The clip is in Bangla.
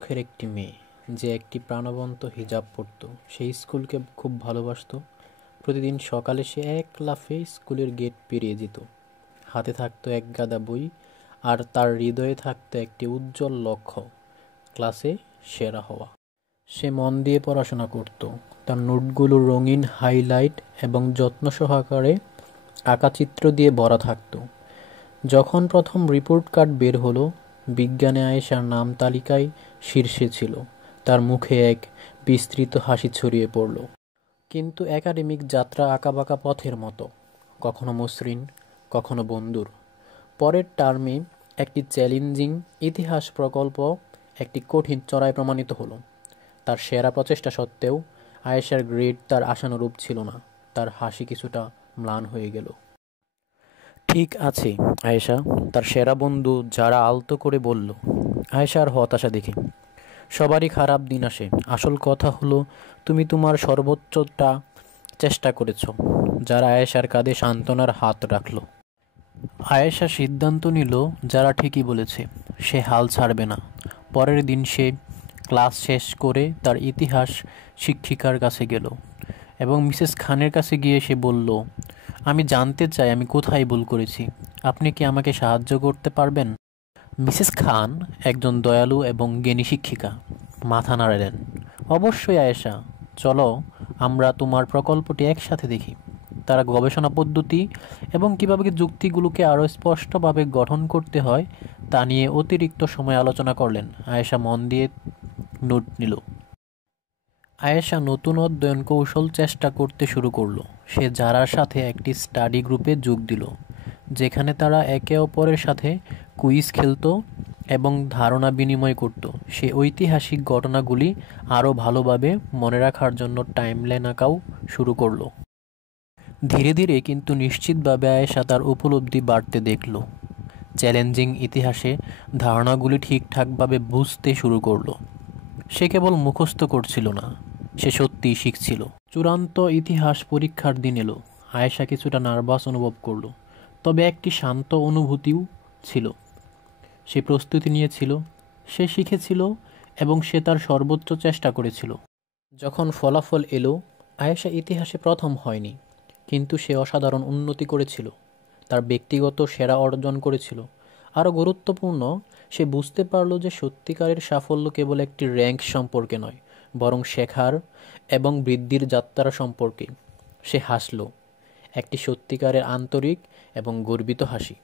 মুখের একটি মেয়ে, যে একটি প্রাণবন্ত হিজাব পরত, সে স্কুলকে খুব ভালোবাসত। প্রতিদিন সকালে সে এক লাফে স্কুলের গেট পেরিয়ে যেত। হাতে থাকত এক গাদা বই, আর তার হৃদয়ে থাকত একটি উজ্জ্বল লক্ষ্য, ক্লাসে সেরা হওয়া। সে মন দিয়ে পড়াশোনা করত। তার নোটগুলো রঙিন হাইলাইট এবং যত্ন সহকারে আঁকা চিত্র দিয়ে ভরা থাকত। যখন প্রথম রিপোর্ট কার্ড বের হলো, বিজ্ঞানে আয়েশার নাম তালিকায় শীর্ষে ছিল। তার মুখে এক বিস্তৃত হাসি ছড়িয়ে পড়ল। কিন্তু একাডেমিক যাত্রা আঁকাবাঁকা পথের মতো, কখনো মসৃণ, কখনো বন্ধুর। পরের টার্মে একটি চ্যালেঞ্জিং ইতিহাস প্রকল্প একটি কঠিন চড়াই প্রমাণিত হলো। তার সেরা প্রচেষ্টা সত্ত্বেও আয়েশার গ্রেড তার আশানুরূপ ছিল না। তার হাসি কিছুটা ম্লান হয়ে গেল। ঠিক আছে আয়েশা, তার সেরা বন্ধু যারা আলতো করে বলল। আয়েশার হতাশা দেখে, সবারই খারাপ দিন আসে, আসল কথা হলো তুমি তোমার সর্বোচ্চটা চেষ্টা করেছ। যারা আয়েশার কাঁধে সান্ত্বনার হাত রাখল। আয়েশা সিদ্ধান্ত নিল যারা ঠিকই বলেছে, সে হাল ছাড়বে না। পরের দিন সে ক্লাস শেষ করে তার ইতিহাস শিক্ষিকার কাছে গেল এবং মিসেস খানের কাছে গিয়ে সে বলল, আমি জানতে চাই আমি কোথায় ভুল করেছি। আপনি কি আমাকে সাহায্য করতে পারবেন? মিসেস খান একজন দয়ালু এবং জ্ঞানী শিক্ষিকা। মাথা নাড়ালেন। অবশ্যই আয়েশা, চলো আমরা তোমার প্রকল্পটি একসাথে দেখি। তারা গবেষণা পদ্ধতি এবং কীভাবে যুক্তিগুলোকে আরও স্পষ্টভাবে গঠন করতে হয় তা নিয়ে অতিরিক্ত সময় আলোচনা করলেন। আয়েশা মন দিয়ে নোট নিল। আয়েশা নতুন অধ্যয়ন কৌশল চেষ্টা করতে শুরু করলো। সে জারার সাথে একটি স্টাডি গ্রুপে যোগ দিল, যেখানে তারা একে অপরের সাথে কুইজ খেলত এবং ধারণা বিনিময় করত। সে ঐতিহাসিক ঘটনাগুলি আরও ভালোভাবে মনে রাখার জন্য টাইমলাইন আঁকাও শুরু করলো। ধীরে ধীরে কিন্তু নিশ্চিতভাবে আয়েশা তার উপলব্ধি বাড়তে দেখল। চ্যালেঞ্জিং ইতিহাসে ধারণাগুলি ঠিকঠাকভাবে বুঝতে শুরু করলো। সে কেবল মুখস্থ করছিল না, সে সত্যিই শিখছিল। চূড়ান্ত ইতিহাস পরীক্ষার দিন এলো। আয়েশা কিছুটা নার্ভাস অনুভব করল, তবে একটি শান্ত অনুভূতিও ছিল। সে প্রস্তুতি নিয়েছিল, সে শিখেছিল এবং সে তার সর্বোচ্চ চেষ্টা করেছিল। যখন ফলাফল এলো, আয়েশা ইতিহাসে প্রথম হয়নি, কিন্তু সে অসাধারণ উন্নতি করেছিল। তার ব্যক্তিগত সেরা অর্জন করেছিল। আরও গুরুত্বপূর্ণ, সে বুঝতে পারল যে সত্যিকারের সাফল্য কেবল একটি র্যাঙ্ক সম্পর্কে নয়, বরং শেখার এবং বৃদ্ধির যাত্রা সম্পর্কে। সে হাসল, একটি সত্যিকারের আন্তরিক এবং গর্বিত হাসি।